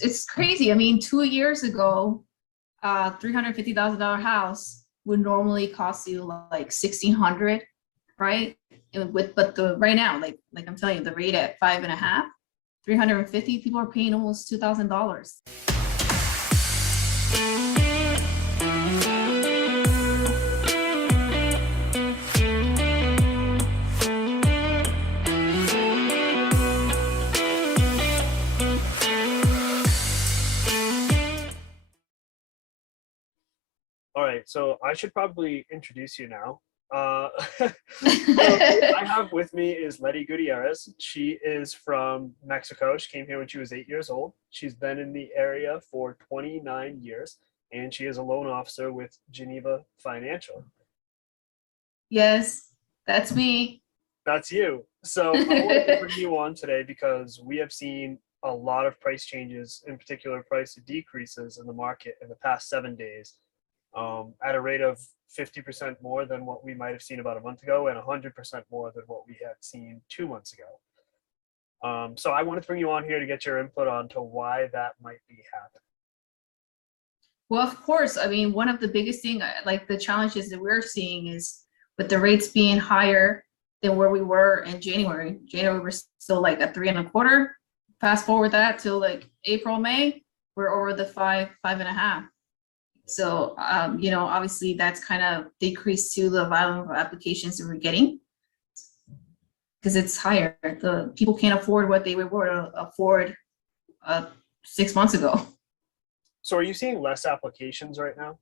it's crazy. I mean, 2 years ago, $350,000 house would normally cost you like 1,600, right? But the right now, like I'm telling you, the rate at 5.5, 350, people are paying almost $2,000. All right, so I should probably introduce you now. So I have with me is Letty Gutierrez. She is from Mexico. She came here when she was 8 years old. She's been in the area for 29 years, and she is a loan officer with Geneva Financial. Yes, that's me. That's you. So I wanted to bring you on today because we have seen a lot of price changes, in particular price decreases in the market in the past 7 days. At a rate of 50% more than what we might have seen about a month ago and 100% more than what we had seen 2 months ago. So I wanted to bring you on here to get your input on to why that might be happening. Well, of course, I mean, one of the biggest thing, like the challenges that we're seeing is with the rates being higher than where we were in January. January, we're still like at 3.25. Fast forward that to like April, May, we're over the 5.5. So, obviously that's kind of decreased to the volume of applications that we're getting because it's higher. The people can't afford what they were to afford 6 months ago. So are you seeing less applications right now?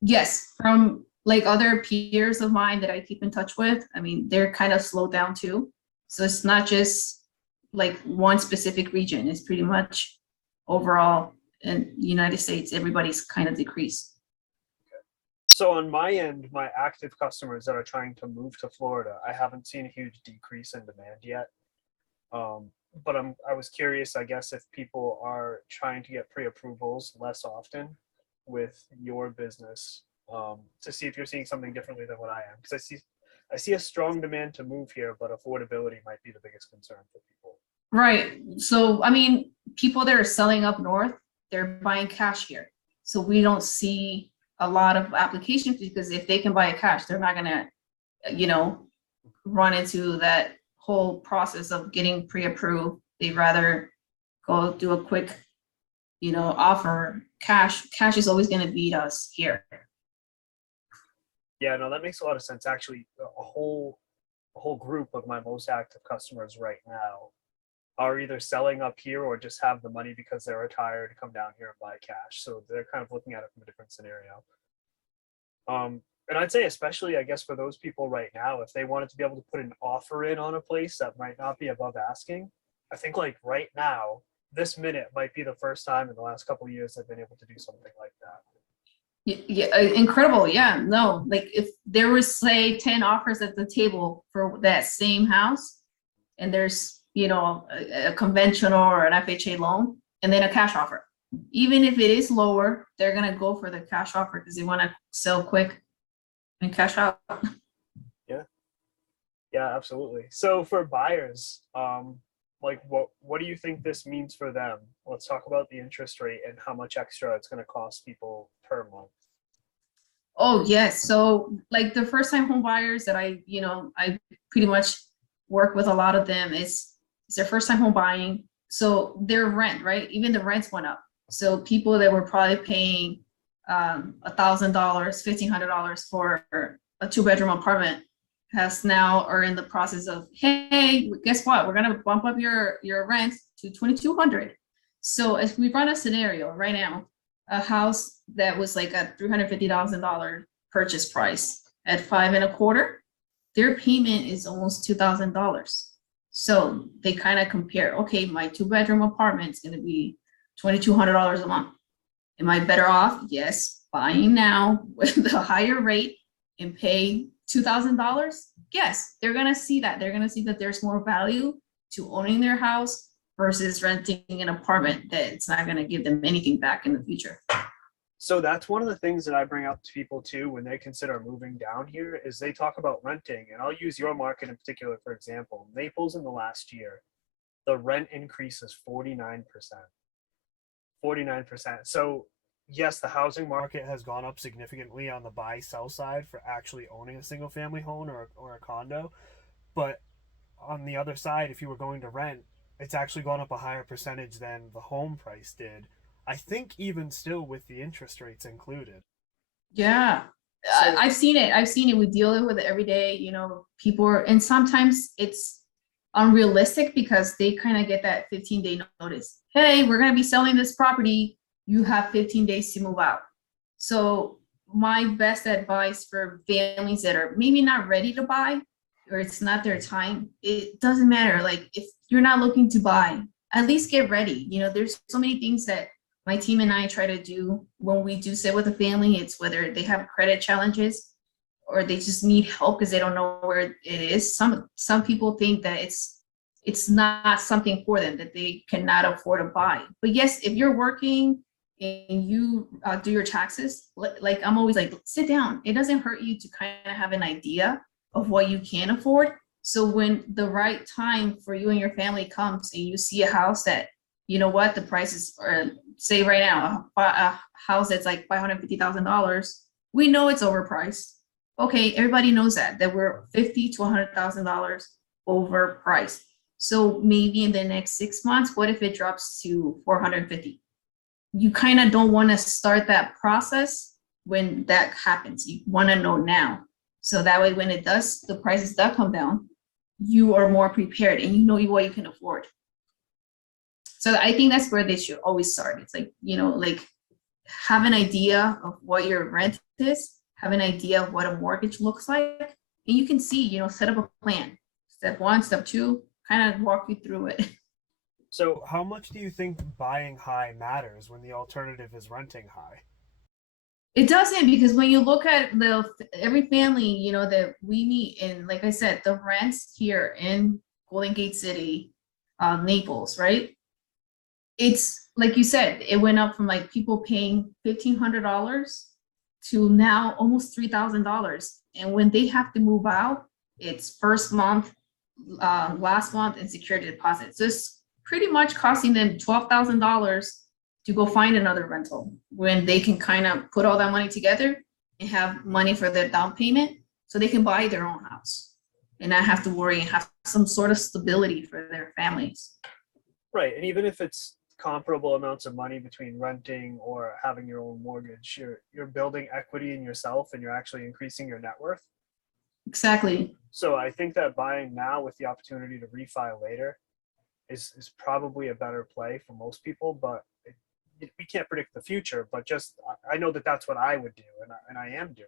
Yes, from like other peers of mine that I keep in touch with. I mean, they're kind of slowed down too. So it's not just like one specific region. It's pretty much overall in the United States, everybody's kind of decreased. So on my end, my active customers that are trying to move to Florida, I haven't seen a huge decrease in demand yet. But I was curious, I guess, if people are trying to get pre-approvals less often with your business, to see if you're seeing something differently than what I am. Because I see a strong demand to move here, but affordability might be the biggest concern for people. Right. So, I mean, people that are selling up north, they're buying cash here. So we don't see a lot of applications because if they can buy cash, they're not gonna, run into that whole process of getting pre-approved. They'd rather go do a quick, offer. Cash is always gonna beat us here. Yeah, no, that makes a lot of sense. Actually, a whole group of my most active customers right now are either selling up here or just have the money because they're retired to come down here and buy cash. So they're kind of looking at it from a different scenario. And I'd say especially, I guess, for those people right now, if they wanted to be able to put an offer in on a place that might not be above asking, I think like right now, this minute might be the first time in the last couple of years they've been able to do something like that. Yeah, incredible. Yeah, no, like if there was say 10 offers at the table for that same house and there's a conventional or an FHA loan and then a cash offer, even if it is lower, they're gonna go for the cash offer because they want to sell quick and cash out. Yeah, absolutely. So for buyers, like what do you think this means for them? Let's talk about the interest rate and how much extra it's going to cost people per month. Oh yes, so like the first time home buyers that I pretty much work with a lot of them is it's their first time home buying. So their rent, right? Even the rents went up. So people that were probably paying $1,000, $1,500 for a 2-bedroom apartment are in the process of, hey, guess what? We're gonna bump up your rent to $2,200. So if we run a scenario right now, a house that was like a $350,000 purchase price at 5.25, their payment is almost $2,000. So they kind of compare, okay, my 2-bedroom apartment is going to be $2,200 a month. Am I better off? Yes, buying now with the higher rate and pay $2,000? Yes, they're going to see that. They're going to see that there's more value to owning their house versus renting an apartment that it's not going to give them anything back in the future. So that's one of the things that I bring up to people too when they consider moving down here is they talk about renting. And I'll use your market in particular, for example. Naples in the last year, the rent increase is 49%. 49%. So yes, the housing market has gone up significantly on the buy-sell side for actually owning a single-family home or a condo. But on the other side, if you were going to rent, it's actually gone up a higher percentage than the home price did. I think even still with the interest rates included. Yeah. So I've seen it. I've seen it. We deal with it every day. People are, and sometimes it's unrealistic because they kind of get that 15-day notice. Hey, we're going to be selling this property. You have 15 days to move out. So my best advice for families that are maybe not ready to buy or it's not their time, it doesn't matter. Like if you're not looking to buy, at least get ready. There's so many things that my team and I try to do when we do sit with a family. It's whether they have credit challenges or they just need help because they don't know where it is. Some people think that it's not something for them, that they cannot afford to buy. But yes, if you're working and you do your taxes, like I'm always like, sit down. It doesn't hurt you to kind of have an idea of what you can afford. So when the right time for you and your family comes and you see a house that, the prices are, say right now, a house that's like $550,000, we know it's overpriced. Okay, everybody knows that we're $50,000 to $100,000 overpriced. So maybe in the next 6 months, what if it drops to 450? You kind of don't want to start that process when that happens. You want to know now. So that way, when it does, the prices do come down, you are more prepared and you know what you can afford. So I think that's where they should always start. It's like, like have an idea of what your rent is, have an idea of what a mortgage looks like, and you can see, set up a plan. Step 1, step 2, kind of walk you through it. So how much do you think buying high matters when the alternative is renting high? It doesn't, because when you look at every family, that we meet in, like I said, the rents here in Golden Gate City, Naples, right? It's like you said, it went up from like people paying $1,500 to now almost $3,000. And when they have to move out, it's first month, last month, and security deposit. So it's pretty much costing them $12,000 to go find another rental when they can kind of put all that money together and have money for their down payment so they can buy their own house and not have to worry and have some sort of stability for their families. Right. And even if it's comparable amounts of money between renting or having your own mortgage, you're building equity in yourself and you're actually increasing your net worth. Exactly. So I think that buying now with the opportunity to refi later is probably a better play for most people, but we can't predict the future, but just I know that that's what I would do, and I am doing.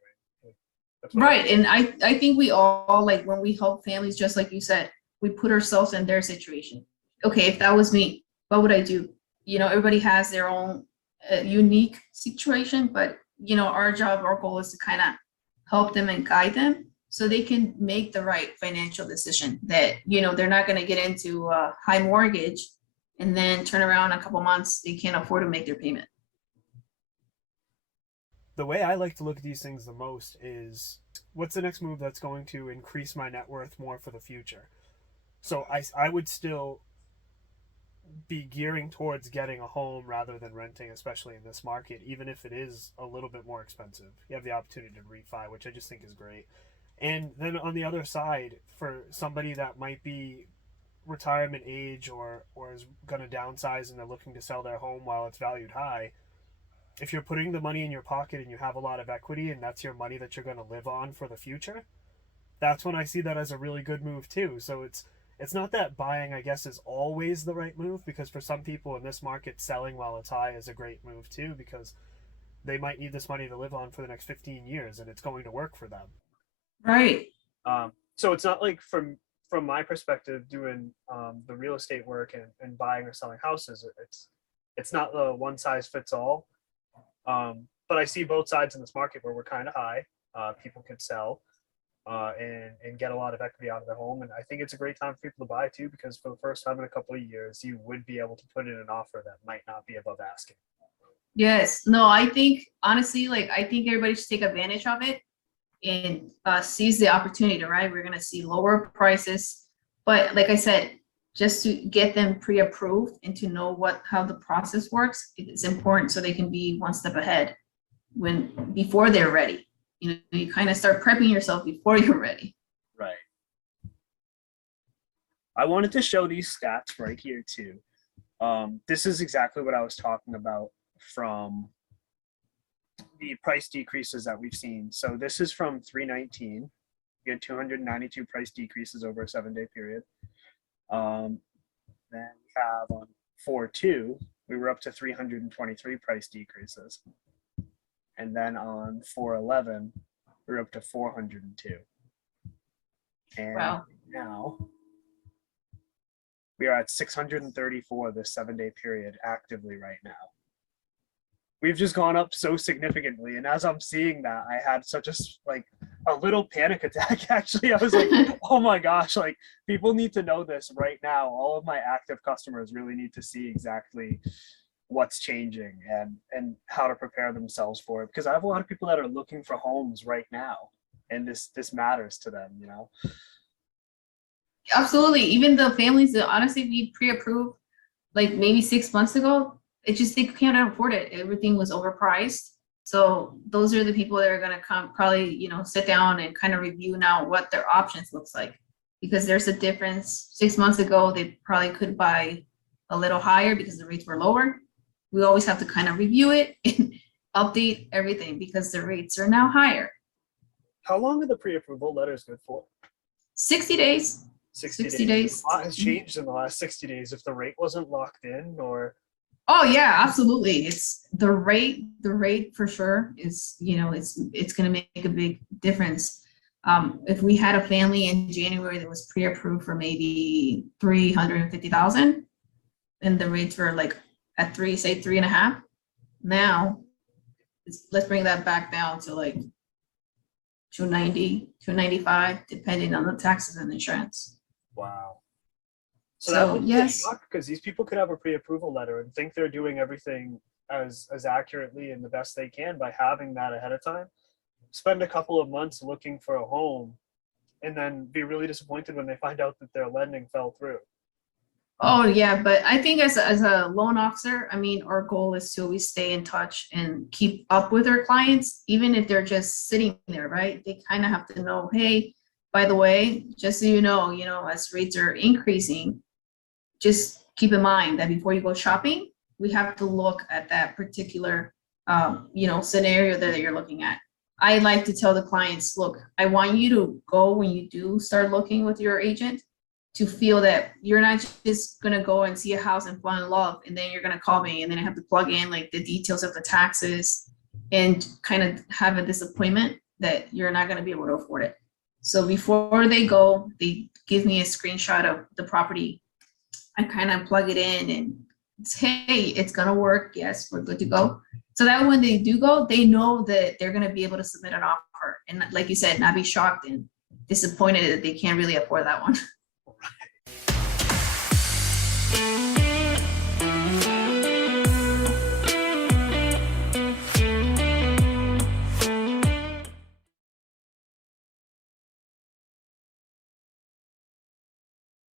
That's what Right. And I think we all, like when we help families, just like you said, we put ourselves in their situation. Okay, if that was me, what would I do? Everybody has their own unique situation, but our job, our goal is to kind of help them and guide them so they can make the right financial decision that, they're not going to get into a high mortgage and then turn around in a couple months, they can't afford to make their payment. The way I like to look at these things the most is what's the next move that's going to increase my net worth more for the future. So I would still be gearing towards getting a home rather than renting, especially in this market, even if it is a little bit more expensive. You have the opportunity to refi, which I just think is great. And then on the other side, for somebody that might be retirement age or is going to downsize and they're looking to sell their home while it's valued high, if you're putting the money in your pocket and you have a lot of equity and that's your money that you're going to live on for the future, that's when I see that as a really good move too. So it's not that buying, I guess, is always the right move, because for some people in this market, selling while it's high is a great move too, because they might need this money to live on for the next 15 years and it's going to work for them. Right. So it's not like from my perspective, doing the real estate work and buying or selling houses, it's not the one size fits all. But I see both sides in this market where we're kind of high. People could sell and get a lot of equity out of their home. And I think it's a great time for people to buy too, because for the first time in a couple of years, you would be able to put in an offer that might not be above asking. Yes. No, I think honestly, like I think everybody should take advantage of it and seize the opportunity, right? We're going to see lower prices. But like I said, just to get them pre-approved and to know how the process works. It's important so they can be one step ahead before they're ready. You kind of start prepping yourself before you're ready. Right. I wanted to show these stats right here too. This is exactly what I was talking about from the price decreases that we've seen. So this is from 319. We had 292 price decreases over a 7-day period. Then we have on 4/2, we were up to 323 price decreases. And then on 4/11, we're up to 402. And Wow. now we are at 634 this 7-day period actively right now. We've just gone up so significantly. And as I'm seeing that, I had such a little panic attack. Actually, I was like, oh my gosh, like people need to know this right now. All of my active customers really need to see exactly what's changing and how to prepare themselves for it. Because I have a lot of people that are looking for homes right now, and this matters to them, you know? Absolutely. Even the families that honestly we pre-approved like maybe 6 months ago, it just they can't afford it. Everything was overpriced. So those are the people that are gonna come probably, sit down and kind of review now what their options looks like. Because there's a difference. 6 months ago, they probably could buy a little higher because the rates were lower. We always have to kind of review it and update everything because the rates are now higher. How long are the pre-approval letters good for? 60 days. 60 days. A lot has changed in the last 60 days if the rate wasn't locked in or. Oh yeah, absolutely. It's the rate for sure is, it's going to make a big difference. If we had a family in January that was pre-approved for maybe 350,000 and the rates were like at 3.5, now let's bring that back down to like 290, 295, depending on the taxes and insurance. Wow. So yes, because these people could have a pre-approval letter and think they're doing everything as accurately and the best they can by having that ahead of time. Spend a couple of months looking for a home and then be really disappointed when they find out that their lending fell through. oh yeah, but I think as a loan officer, I mean, our goal is to always stay in touch and keep up with our clients, even if they're just sitting there, right? They kind of have to know, hey, by the way, just so you know, as rates are increasing, just keep in mind that before you go shopping, we have to look at that particular, scenario that you're looking at. I like to tell the clients, look, I want you to go when you do start looking with your agent to feel that you're not just going to go and see a house and fall in love, and then you're going to call me and then I have to plug in like the details of the taxes and kind of have a disappointment that you're not going to be able to afford it. So before they go, they give me a screenshot of the property. I kind of plug it in and say, hey, it's going to work. Yes, we're good to go. So that when they do go, they know that they're going to be able to submit an offer. And like you said, not be shocked and disappointed that they can't really afford that one.